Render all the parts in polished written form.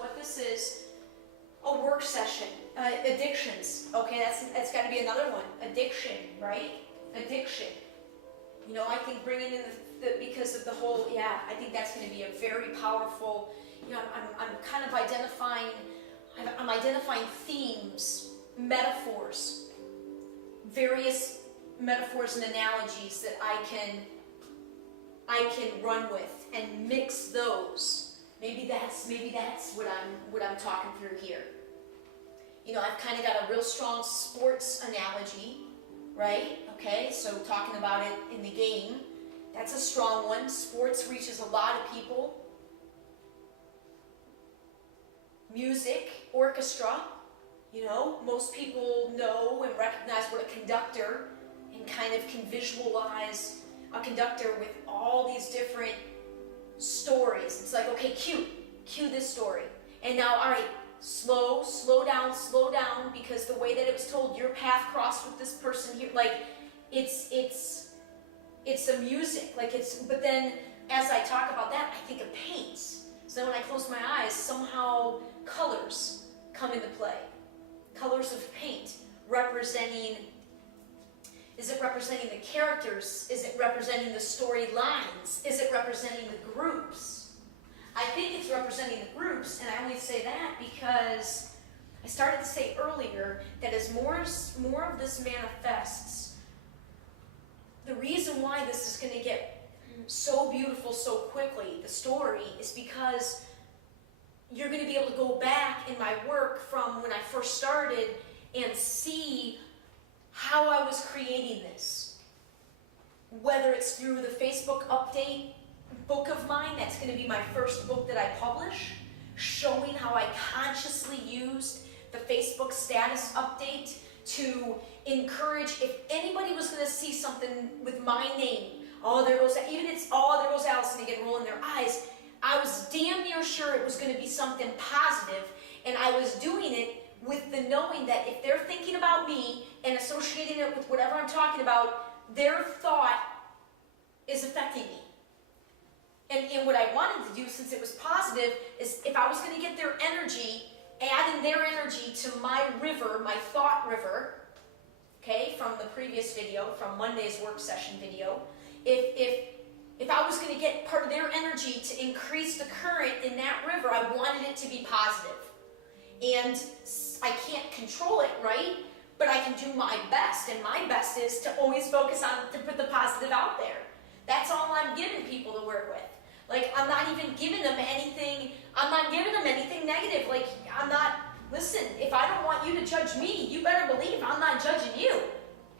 what this is, a work session, addictions. Okay, that's got to be another one. Addiction, right? Addiction. You know, I think bringing in because of the whole, I think that's going to be a very powerful, you know, I'm kind of identifying, I'm identifying themes, metaphors, various metaphors and analogies that I can run with and mix those. Maybe that's what I'm talking through here. You know, I've kind of got a real strong sports analogy, right? Okay, so talking about it in the game, that's a strong one. Sports reaches a lot of people. Music, orchestra, you know, most people know and recognize what a conductor and kind of can visualize a conductor with all these different stories. It's like, okay, cue this story. And now, all right, slow down, because the way that it was told, your path crossed with this person here, like, it's a music, like but then as I talk about that, I think of paints. So when I close my eyes, somehow colors come into play. Colors of paint representing, is it representing the characters? Is it representing the storylines? Is it representing the groups? I think it's representing the groups, and I only say that because I started to say earlier that as more of this manifests, the reason why this is going to get so beautiful so quickly, the story, is because you're going to be able to go back in my work from when I first started and see how I was creating this. Whether it's through the Facebook update book of mine, that's going to be my first book that I publish, showing how I consciously used the Facebook status update to encourage, if anybody was going to see something with my name, there goes Alyson, again, rolling their eyes, I was damn near sure it was going to be something positive, and I was doing it with the knowing that if they're thinking about me and associating it with whatever I'm talking about, their thought is affecting me. And what I wanted to do, since it was positive, is if I was going to get their energy, adding their energy to my river, my thought river, okay, from the previous video, from Monday's work session video, if I was going to get part of their energy to increase the current in that river, I wanted it to be positive. And I can't control it, right? But I can do my best, and my best is to always focus on, to put the positive out there. That's all I'm giving people to work with. Like, I'm not even giving them anything, I'm not giving them anything negative. Like, listen, if I don't want you to judge me, you better believe I'm not judging you.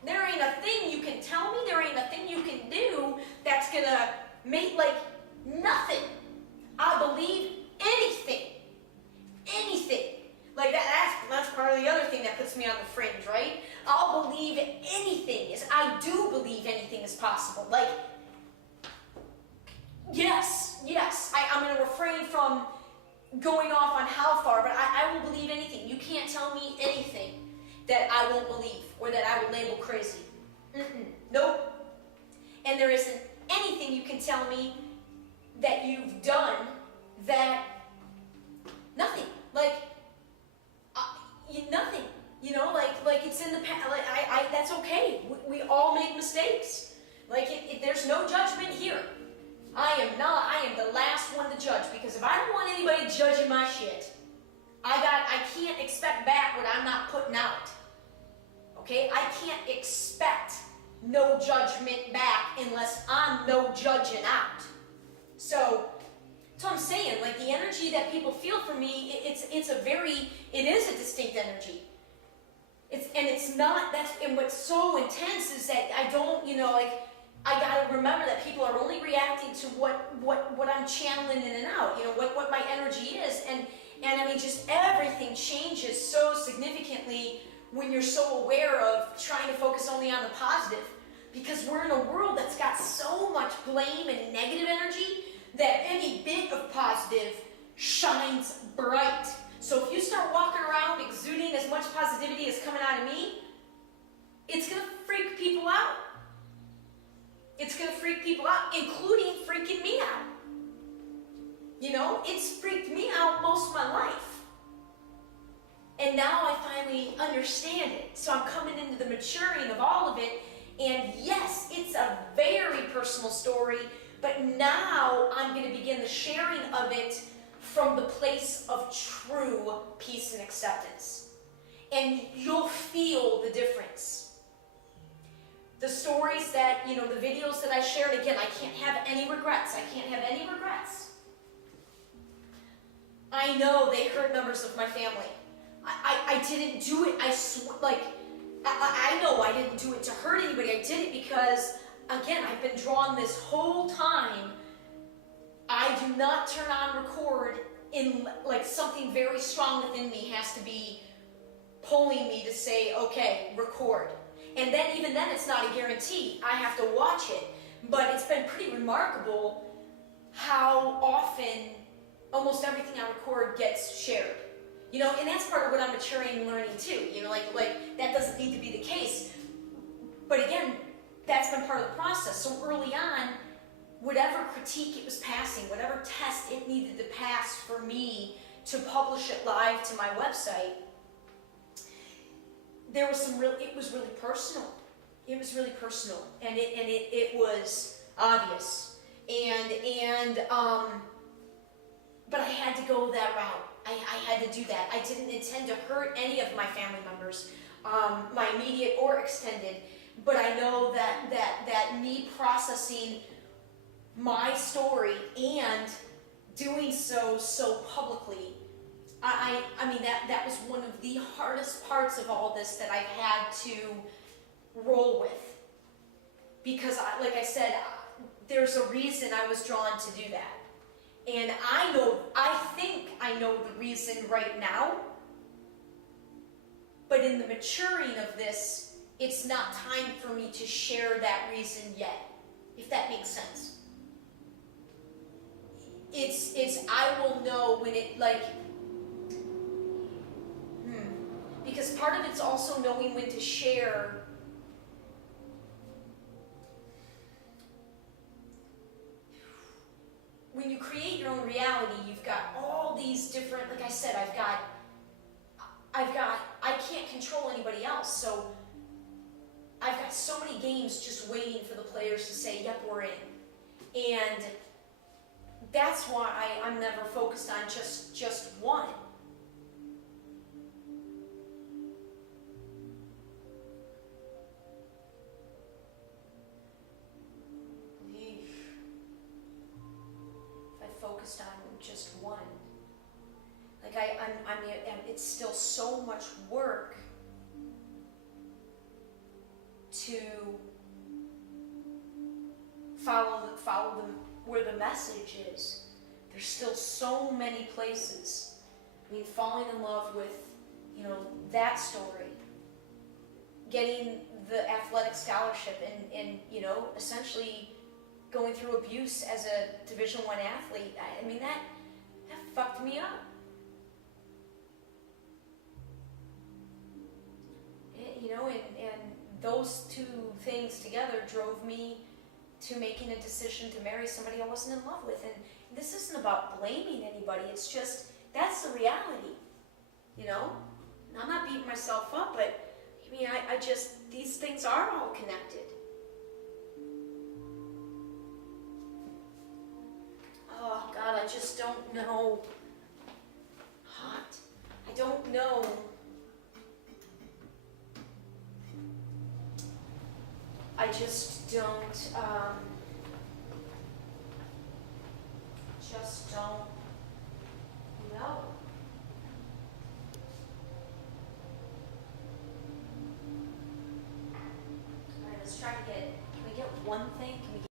There ain't a thing you can tell me, there ain't a thing you can do that's gonna make, like, nothing. I believe anything. Like, that's part of the other thing that puts me on the fringe, right? I'll believe anything. I do believe anything is possible. Like, yes, I'm going to refrain from going off on how far, but I will believe anything. You can't tell me anything that I won't believe or that I would label crazy. Nope. And there isn't anything you can tell me that you've done that, nothing. Like, nothing. You know, like it's in the past. Like, that's okay. We all make mistakes. Like, there's no judgment here. I am the last one to judge, because if I don't want anybody judging my shit, I can't expect back what I'm not putting out. Okay? I can't expect no judgment back unless I'm no judging out. So I'm saying, like, the energy that people feel for me, it is a distinct energy. And what's so intense is that I don't, I gotta remember that people are only reacting to what I'm channeling in and out, what my energy is. And I mean, just everything changes so significantly when you're so aware of trying to focus only on the positive. Because we're in a world that's got so much blame and negative energy that any bit of positive shines bright. So if you start walking around exuding as much positivity as coming out of me, it's going to freak people out. It's going to freak people out, including freaking me out. It's freaked me out most most of my life. And now I finally understand it. So I'm coming into the maturing of all of it. And yes, it's a very personal story, but now I'm going to begin the sharing of it from the place of true peace and acceptance. And you'll feel the difference. The stories that, the videos that I shared, again, I can't have any regrets. I can't have any regrets. I know they hurt members of my family. I didn't do it. I know I didn't do it to hurt anybody. I did it because, again, I've been drawn this whole time. I do not turn on record in, something very strong within me has to be pulling me to say, okay, record. And then, even then, it's not a guarantee. I have to watch it. But it's been pretty remarkable how often almost everything I record gets shared. And that's part of what I'm maturing and learning too. That doesn't need to be the case. But again, that's been part of the process. So early on, whatever critique it was passing, whatever test it needed to pass for me to publish it live to my website, there was it was really personal. It was really personal. And it was obvious. But I had to go that route. I had to do that. I didn't intend to hurt any of my family members, my immediate or extended. But I know that me processing my story and doing so publicly, I mean that was one of the hardest parts of all this that I've had to roll with. Because, like I said, there's a reason I was drawn to do that. And I think I know the reason right now, but in the maturing of this, it's not time for me to share that reason yet, if that makes sense. It's I will know when it, because part of it's also knowing when to share. When you create your own reality, you've got all these different, like I said, I can't control anybody else, so I've got so many games just waiting for the players to say, yep, we're in. And that's why I'm never focused on just one. Focused on just one. It's still so much work to follow where the message is. There's still so many places. Falling in love with, that story, getting the athletic scholarship, and essentially going through abuse as a Division I athlete. That fucked me up. And those two things together drove me to making a decision to marry somebody I wasn't in love with. And this isn't about blaming anybody. It's just, that's the reality. I'm not beating myself up, but these things are all connected. Oh, God, I just don't know. Hot. I don't know. I just don't know.